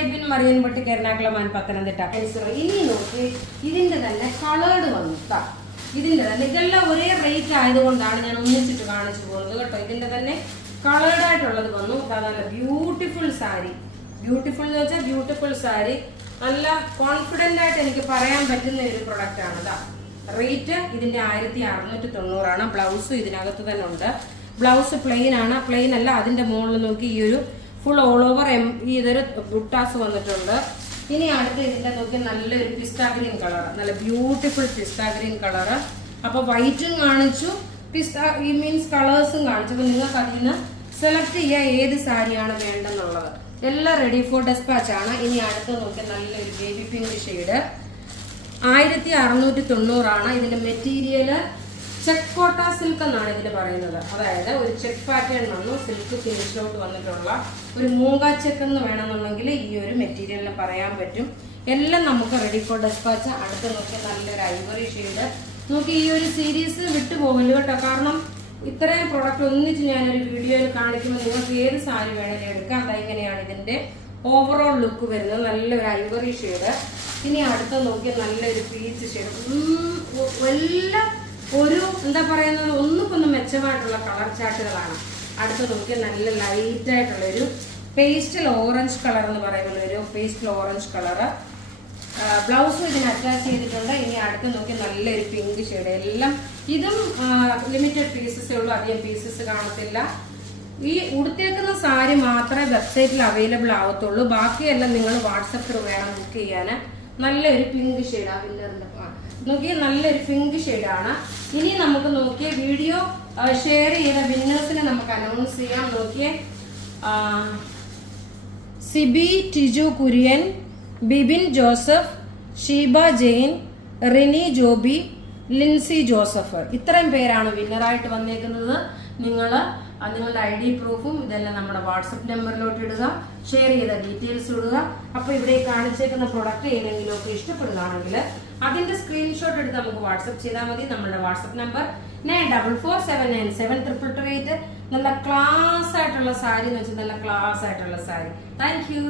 Edwin Mariyanpatti Ernakulam and Pathanamthitta. ഇനി നോക്കി ഇതിന്റെ തന്നെ കളേർഡ് വന്നു. ഇതിന്റെ തന്നെ ഇതെല്ലാം ഒരേ റേറ്റ് ആയതുകൊണ്ടാണ് ഞാൻ ഒന്നിച്ചിട്ട് കാണിച്ചു പോകുന്നത് കേട്ടോ. ഇതിന്റെ തന്നെ കളേർഡ് ആയിട്ടുള്ളത് വന്നു. നല്ല ബ്യൂട്ടിഫുൾ സാരി. ബ്യൂട്ടിഫുൾ എന്ന് വെച്ചാൽ ബ്യൂട്ടിഫുൾ സാരി. നല്ല കോൺഫിഡന്റ് ആയിട്ട് എനിക്ക് പറയാൻ പറ്റുന്ന ഒരു പ്രൊഡക്റ്റ് ആണ്. റേറ്റ് ഇതിന്റെ 1690 ബ്ലൗസും ഇതിനകത്ത് തന്നെ ഉണ്ട്. ബ്ലൗസ് പ്ലെയിൻ ആണ്. പ്ലെയിൻ അല്ല, അതിന്റെ മുകളിൽ നോക്കി ഈ ഒരു ഫുൾ ഓൾ ഓവർ ഇതൊരു ബുട്ടാസ് വന്നിട്ടുണ്ട്. ഇനി അടുത്ത് ഇതിന്റെ നോക്കി നല്ലൊരു പിസ്ത ഗ്രീൻ കളർ, നല്ല ബ്യൂട്ടിഫുൾ പിസ്ത ഗ്രീൻ കളർ. അപ്പൊ വൈറ്റും കാണിച്ചു, പിസ്ത ഈ മീൻസ് കളേഴ്സും കാണിച്ചു. അപ്പൊ നിങ്ങൾക്ക് അതിൽ നിന്ന് സെലക്ട് ചെയ്യാം ഏത് സാരിയാണ് വേണ്ടെന്നുള്ളത്. എല്ലാം റെഡി ഫോർ ഡെസ്പാച്ച് ആണ്. ഇനി അടുത്ത് നോക്കി നല്ലൊരു ബേബി പിങ്ക് ഷെയ്ഡ്, 1690 ഇതിന്റെ മെറ്റീരിയൽ ചെക്ക് കോട്ട സിൽക്ക് എന്നാണ് ഇതിന് പറയുന്നത്. അതായത് ഒരു ചെക്ക് പാറ്റേൺ വന്നു, സിൽക്ക് ഫിനിഷിലോട്ട് വന്നിട്ടുള്ള ഒരു മൂങ്ങ ചെക്ക് എന്ന് വേണമെന്നുണ്ടെങ്കിൽ ഈ ഒരു മെറ്റീരിയലിന് പറയാൻ പറ്റും. എല്ലാം നമുക്ക് റെഡി ഫോർ ഡെസ്പാച്ച്. അടുത്ത് നോക്കി നല്ലൊരു ഐവറി ഷെയ്ഡ്. നോക്കി ഈ ഒരു സീരീസ് വിട്ടുപോകില്ല കേട്ടോ. കാരണം ഇത്രയും പ്രൊഡക്റ്റ് ഒന്നിച്ച് ഞാനൊരു വീഡിയോയിൽ കാണിക്കുമ്പോൾ നിങ്ങൾക്ക് ഏത് സാരി വേണമെങ്കിലും എടുക്കാം. അതെങ്ങനെയാണ് ഇതിന്റെ ഓവറോൾ ലുക്ക് വരുന്നത്. നല്ലൊരു ഐവറി ഷെയ്ഡ്. ഇനി അടുത്ത് നോക്കി നല്ലൊരു പീച്ച് ഷെയ്ഡ്. എല്ലാം ഒരു എന്താ പറയുന്നത്, ഒന്നുകൊന്നും മെച്ചമായിട്ടുള്ള കളർ ചാർട്ടുകളാണ്. അടുത്ത് നോക്കി നല്ല ലൈറ്റ് ആയിട്ടുള്ള ഒരു പേസ്റ്റൽ ഓറഞ്ച് കളർ എന്ന് പറയുന്ന ഒരു പേസ്റ്റൽ ഓറഞ്ച് കളർ. ബ്ലൗസും ഇതിന് അറ്റാച്ച് ചെയ്തിട്ടുണ്ട്. ഇനി അടുത്ത് നോക്കി നല്ലൊരു പിങ്ക് ഷെയ്ഡ്. എല്ലാം ഇതും ലിമിറ്റഡ് പീസസേ ഉള്ളൂ, അധികം പീസസ് കാണത്തില്ല. ഈ ഉടുത്തേക്കുന്ന സാരി മാത്രമേ വെബ്സൈറ്റിൽ അവൈലബിൾ ആവത്തുള്ളൂ. ബാക്കിയെല്ലാം നിങ്ങൾ വാട്സപ്പിൽ വേണം ബുക്ക് ചെയ്യാൻ. നല്ലൊരു പിങ്ക് ഷെയ്ഡാണ് വിന്നറിന്റെ. നോക്കിയ നല്ലൊരു പിങ്ക് ഷെയ്ഡാണ്. ഇനി നമുക്ക് നോക്കിയ വീഡിയോ ഷെയർ ചെയ്ത വിന്നേഴ്സിനെ നമുക്ക് അനൗൺസ് ചെയ്യാം. നോക്കിയേ, സിബി ടിജു കുര്യൻ, ബിബിൻ ജോസഫ്, ഷീബ ജെയിൻ, റിനി ജോബി, ലിൻസി ജോസഫ്. ഇത്രയും പേരാണ് വിന്നറായിട്ട് വന്നേക്കുന്നത്. നിങ്ങളുടെ ID പ്രൂഫും ഇതെല്ലാം നമ്മുടെ വാട്സപ്പ് നമ്പറിലോട്ട് ഇടുക. ഷെയർ ചെയ്ത ഡീറ്റെയിൽസ് ഇടുക. അപ്പൊ ഇവിടെ കാണിച്ചേക്കുന്ന പ്രൊഡക്റ്റ് ഏതെങ്കിലും ഒക്കെ ഇഷ്ടപ്പെടുകയാണെങ്കിൽ അതിന്റെ സ്ക്രീൻഷോട്ട് എടുത്ത് നമുക്ക് വാട്സപ്പ് ചെയ്താൽ മതി. നമ്മുടെ വാട്സപ്പ് നമ്പർ 9447973388. നല്ല ക്ലാസ് ആയിട്ടുള്ള സാരി എന്ന് വെച്ചാൽ നല്ല ക്ലാസ് ആയിട്ടുള്ള സാരി. Thank you.